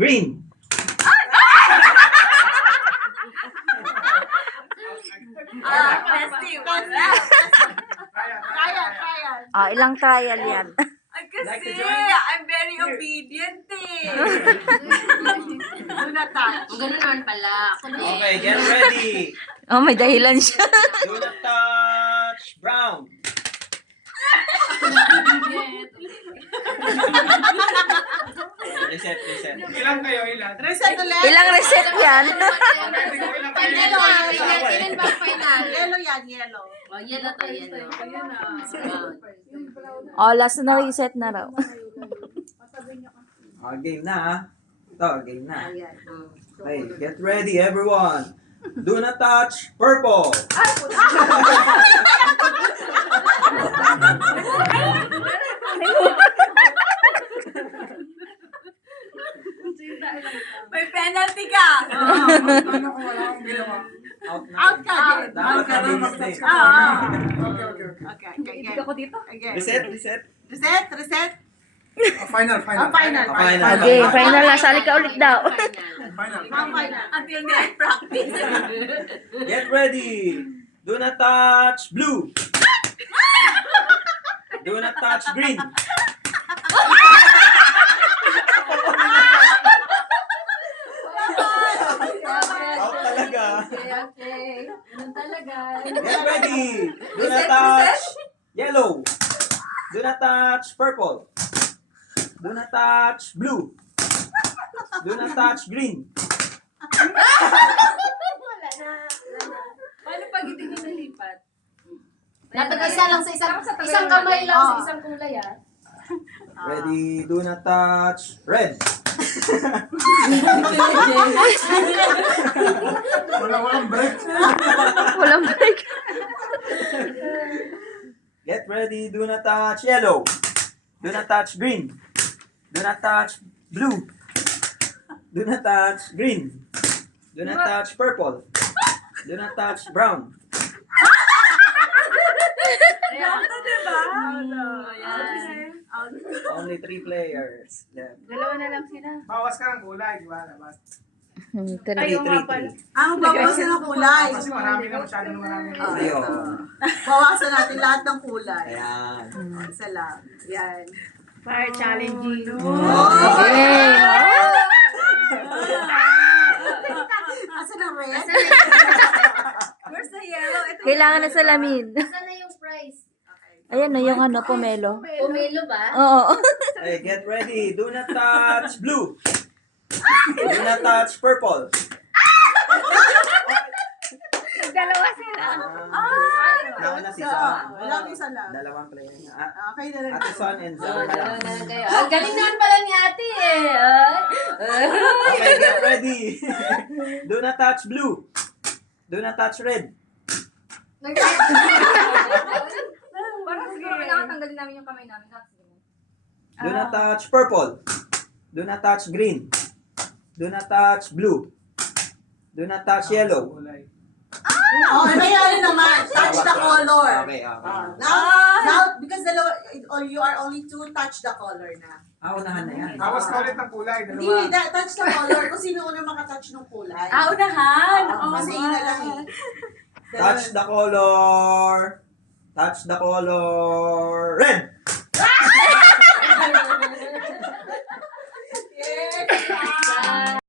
green. Testing. Trial. Ilang trial yan? Ay, Like to kasi, join? I'm very obedient eh. Do not touch. Ganun naman pala. Ako din. Okay, get ready. May dahilan siya. Do not touch brown. Reset. Ilan kayo? Ilan? Reset ulit. Ilang reset yan? Final ba? Kailan ba final? Yellow yan, yellow. Oh, yellow to, yellow. Last na reset na raw. Game na ha. Ito, game na. Ayan. Okay, get ready everyone. Do not touch purple. May penalty ka. Ano kung wala akong ginawa? Out na. Out ka. Dapat mabilis na eh. Okay, again. Ako dito? Again. Reset. Reset. Final. Final. Final. Okay, final na. Sali ka ulit daw. Final. Final. Until the end practice. Get ready. Do not touch blue. Do not touch green. Out talaga. Okay. Ganun talaga. Get ready. Do not touch yellow. Do not touch purple. Do not touch blue. Do not touch green. Paano pag hindi nyo nalipat? Dapat isa lang sa isang kamay lang sa isang kulay ah. Ready. Do not touch red. Walang break. Walang break. Get ready. Do not touch yellow. Do not touch green. Do not touch blue. Do not touch green. Do not touch purple. Do not touch brown. Only 3 players left. Dalawa na lang sila. Bawas ka ng kulay, di ba? Dapat. 3. Ang bawasan ng kulay. Kasi marami na masyado na marami. Ayun. Bawasan natin lahat ng kulay. Ayan. Isa lang. Yan. Fire challenging. Asa na red? Where's the yellow? Ito. Kailangan na salamin. Saan na yung prize? Ayan na yung pomelo. Pumelo ba? Oo. Okay, get ready. Do not touch blue. Do not touch purple. Dalawa sila. Nauna si Son. Walang isa lang. Dalawang player na. Okay na lang. Ate Son and Zon na lang. Ang galing naman pala ni ate eh. Okay, get ready. Do not touch blue. Do not touch red. Parang siguro nakatanggalin namin yung kamay namin. Do not touch purple. Do not touch green. Do not touch blue. Do not touch yellow. Kulay. Oh, may ano naman. Touch the color. Okay. Now, because you are only to touch the color na. Unahan na yan. Bawas ka ulit ng kulay. Hindi, Dalawa. touch the color. Kung sino una makatouch ng kulay. unahan. Kasi yun na lang eh. Touch the color. Touch the color. Red.